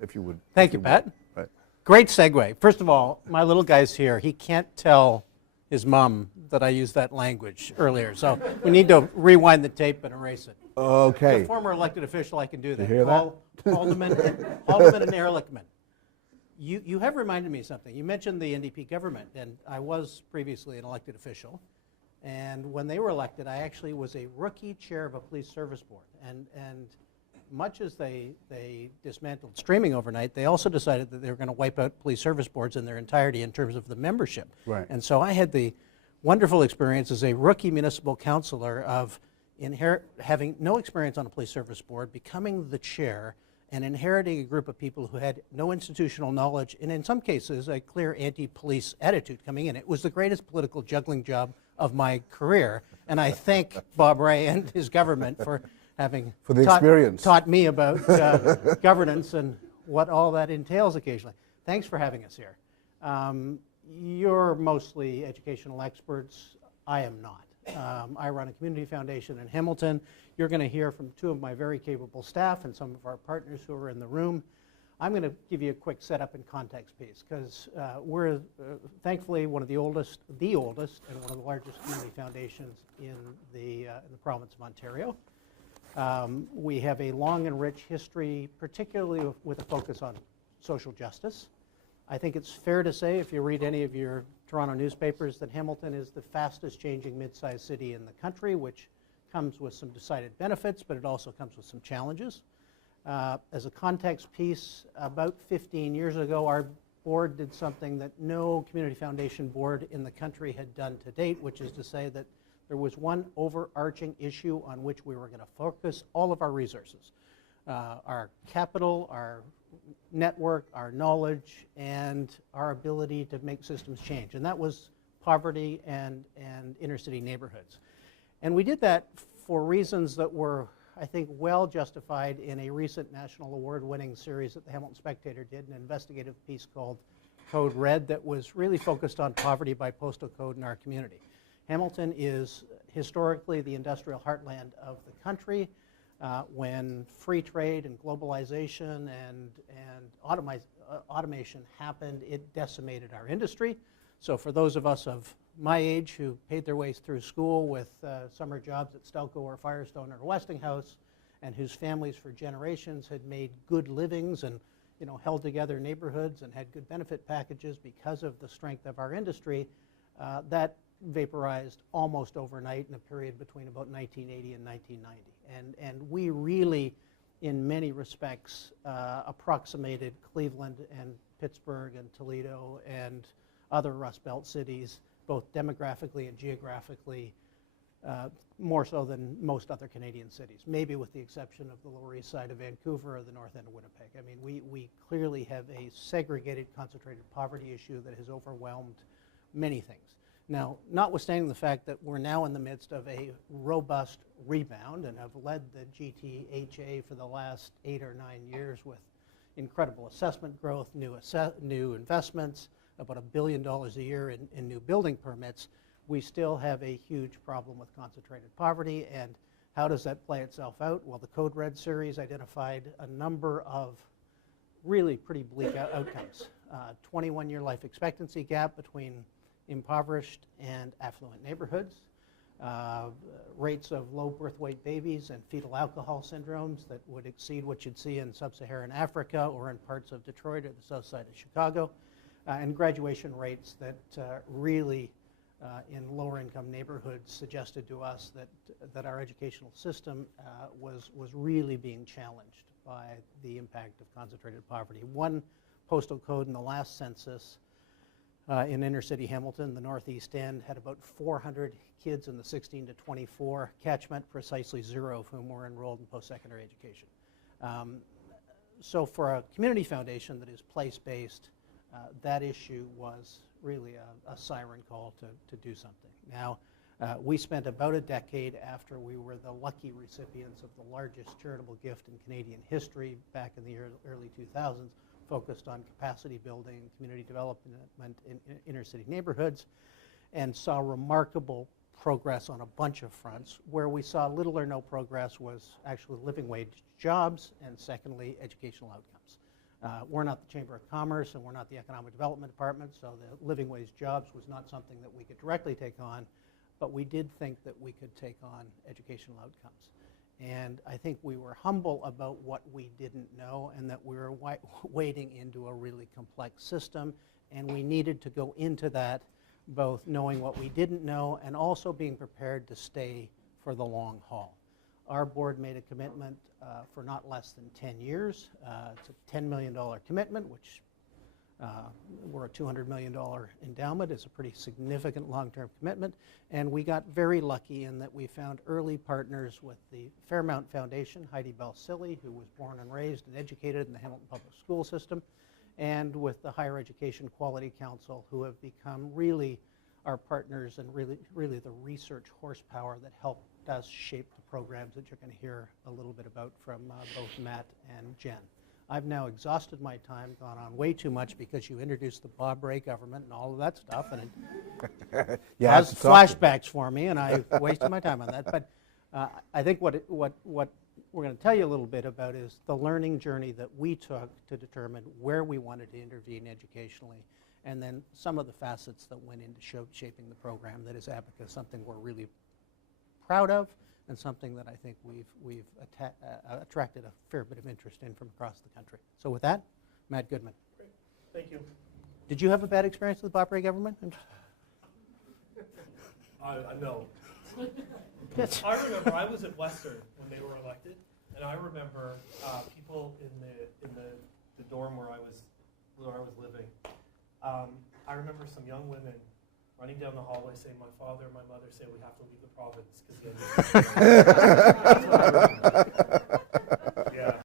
if you would. Thank you, Pat. Right. Great segue. First of all, my little guy's here. He can't tell his mom that I used that language earlier, so we need to rewind the tape and erase it. Okay. As a former elected official, I can do that. You hear that? Haldeman and Ehrlichman. You have reminded me of something. You mentioned the NDP government, and I was previously an elected official. And when they were elected, I actually was a rookie chair of a police service board. And much as they dismantled streaming overnight, they also decided that they were going to wipe out police service boards in their entirety in terms of the membership. Right. And so I had the wonderful experience as a rookie municipal councilor of having no experience on a police service board, becoming the chair, and inheriting a group of people who had no institutional knowledge, and in some cases a clear anti-police attitude coming in. It was the greatest political juggling job of my career, and I thank Bob Ray and his government for having taught me about governance and what all that entails occasionally. Thanks for having us here. You're mostly educational experts. I am not. I run a community foundation in Hamilton. You're going to hear from two of my very capable staff and some of our partners who are in the room. I'm going to give you a quick setup and context piece because we're thankfully one of the oldest and one of the largest community foundations in the province of Ontario. We have a long and rich history, particularly with a focus on social justice. I think it's fair to say, if you read any of your Toronto newspapers, that Hamilton is the fastest changing mid-sized city in the country, which comes with some decided benefits, but it also comes with some challenges. As a context piece, about 15 years ago, our board did something that no community foundation board in the country had done to date, which is to say that there was one overarching issue on which we were going to focus all of our resources, our capital, our network, our knowledge, and our ability to make systems change. And that was poverty and inner city neighborhoods. And we did that for reasons that were, I think, well justified in a recent national award-winning series that the Hamilton Spectator did, an investigative piece called Code Red that was really focused on poverty by postal code in our community. Hamilton is historically the industrial heartland of the country. When free trade and globalization and automation happened, it decimated our industry. So for those of us of my age who paid their way through school with summer jobs at Stelco or Firestone or Westinghouse, and whose families for generations had made good livings and held together neighborhoods and had good benefit packages because of the strength of our industry, that vaporized almost overnight in a period between about 1980 and 1990. And we really, in many respects, approximated Cleveland and Pittsburgh and Toledo and other Rust Belt cities, both demographically and geographically, more so than most other Canadian cities, maybe with the exception of the Lower East Side of Vancouver or the north end of Winnipeg. I mean, we clearly have a segregated, concentrated poverty issue that has overwhelmed many things. Now, notwithstanding the fact that we're now in the midst of a robust rebound and have led the GTHA for the last 8 or 9 years with incredible assessment growth, new investments, about $1 billion a year in new building permits, we still have a huge problem with concentrated poverty. And how does that play itself out? Well, the Code Red series identified a number of really pretty bleak outcomes. 21-year life expectancy gap between impoverished and affluent neighborhoods, rates of low birth weight babies and fetal alcohol syndromes that would exceed what you'd see in sub-Saharan Africa or in parts of Detroit or the south side of Chicago, and graduation rates that really in lower income neighborhoods suggested to us that our educational system was really being challenged by the impact of concentrated poverty. One postal code in the last census in inner city Hamilton, the northeast end, had about 400 kids in the 16 to 24 catchment, precisely 0 of whom were enrolled in post-secondary education. So for a community foundation that is place-based, that issue was really a siren call to do something. Now, we spent about a decade after we were the lucky recipients of the largest charitable gift in Canadian history back in the early 2000s, focused on capacity building, community development in inner city neighborhoods, and saw remarkable progress on a bunch of fronts. Where we saw little or no progress was actually living wage jobs, and secondly, educational outcomes. We're not the Chamber of Commerce and we're not the Economic Development Department, so the living wage jobs was not something that we could directly take on, but we did think that we could take on educational outcomes. And I think we were humble about what we didn't know and that we were wading into a really complex system, and we needed to go into that both knowing what we didn't know and also being prepared to stay for the long haul. Our board made a commitment for not less than 10 years. It's a $10 million commitment, which we're a $200 million endowment. It's a pretty significant long-term commitment. And we got very lucky in that we found early partners with the Fairmount Foundation, Heidi Bell-Silly, who was born and raised and educated in the Hamilton Public School System, and with the Higher Education Quality Council, who have become really our partners and really the research horsepower that helped us shape the programs that you're going to hear a little bit about from both Matt and Jen. I've now exhausted my time, gone on way too much because you introduced the Bob Rae government and all of that stuff, and it caused flashbacks for me, and I wasted my time on that. But I think what we're going to tell you a little bit about is the learning journey that we took to determine where we wanted to intervene educationally, and then some of the facets that went into shaping the program that is Abacus, something we're really proud of, and something that I think we've attracted a fair bit of interest in from across the country. So with that, Matt Goodman. Great. Thank you. Did you have a bad experience with the Bob Rae government? No. Yes. I remember I was at Western when they were elected, and I remember people in the dorm where I was living. I remember some young women running down the hallway saying, "My father and my mother say we have to leave the province because the end." That's what I remember.